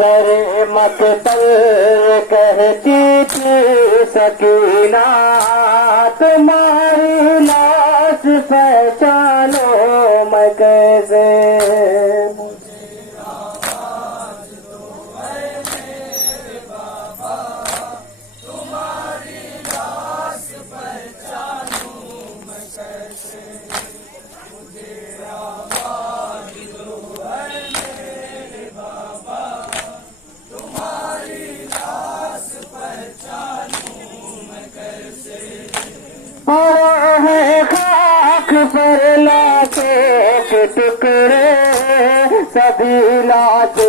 सरे मकतल कहती थी सकीना, तुम्हारी लाश पहचानो मैं कैसे। है खाक पर लाके के टुकड़े, सभी लाते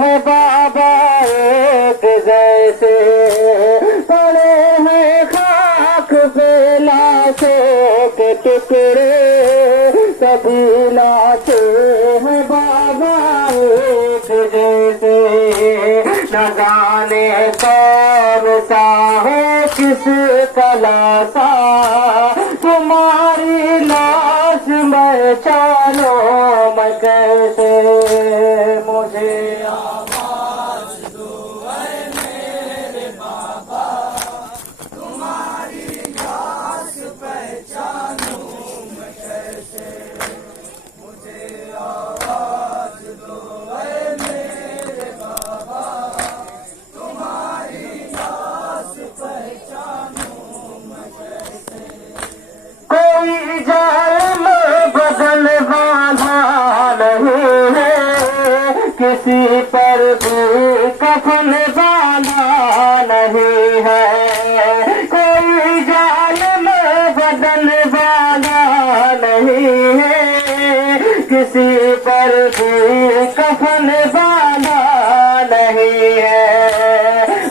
हैं बाबा एक जैसे। पड़े हैं खाक पे लाके के टुकड़े, सभी लाते हैं बाबा एक जैसे। न जाने कौन सा है किस कला सा, तुम्हारी लाश मैं चालो मैं कैसे। मुझे आवाज दो ऐ मेरे बाबा, तुम्हारी लाश पहचानूं मैं कैसे। मुझे आवाज दो ऐ मेरे बाबा, तुम्हारी लाश पहचानूं मैं कैसे। कोई जाल में बदल बांधा नहीं है, किसी पर भी कफन बांधा नहीं है। कोई जाल में बदल बांधा नहीं है, किसी पर भी कफन बांधा नहीं है।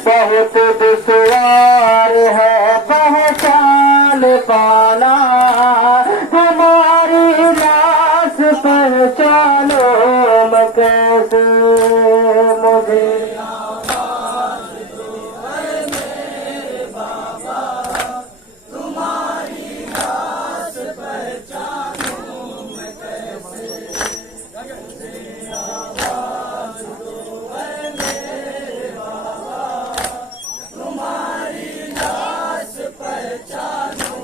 बहुत दुश्वार है पहचान पाना, तुम्हारी लाश पहचानो मैं कैसे। मुझे आवाज दो ऐ मेरे बाबा, तुम्हारी लाश पहचानो मैं कैसे। मुझे आवाज दो ऐ मेरे बाबा, तुम्हारी लाश पहचानो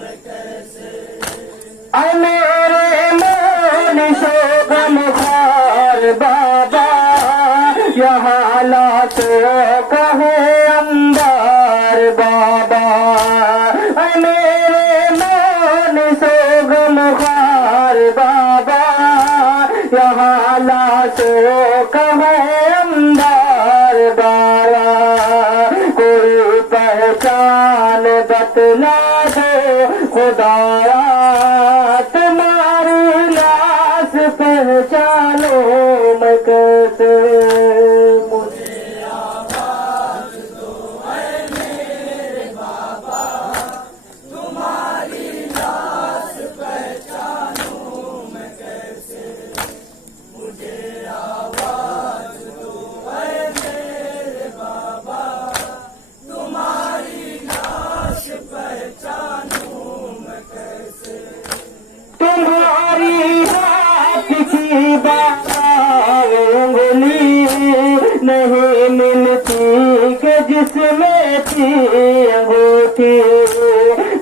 मैं कैसे। ऐ मेरे मोन शोगम खार बाबा, यहाँ लाते कहे अंबार बाबा। ऐ मेरे मोन शोगम खार बाबा, यहाँ लाते कहे अंबार बाबा। कोई पहचान बतला दो खुदाया, तुम्हारी लाश पहचानो मैं कैसे। मुझे आवाज दो ऐ मेरे बाबा, तुम्हारी लाश पहचानो मैं कैसे। मुझे आवाज दो ऐ मेरे बाबा, तुम्हारी लाश पहचानो मैं कैसे। तुम्हारी हाथ की बात उंगली नहीं मिलती कि जिसमें थी अंगूठी।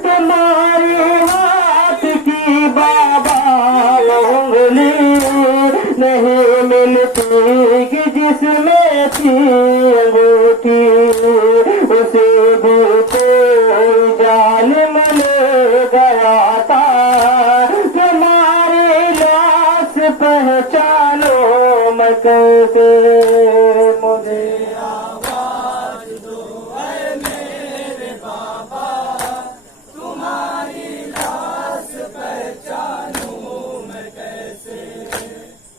तुम्हारी हाथ की बाबा उंगली नहीं मिलती कि जिसमें थी अंगूठी। उसे भी कोई जालिम ले गया था, तुम्हारी लाश पहचानो मैं कैसे। मुझे आवाज दो ऐ मेरे बाबा, तुम्हारी लाश पहचानो मैं कैसे।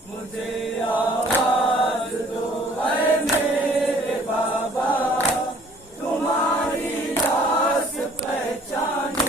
मुझे आवाज दो ऐ मेरे बाबा, तुम्हारी लाश पहचानो।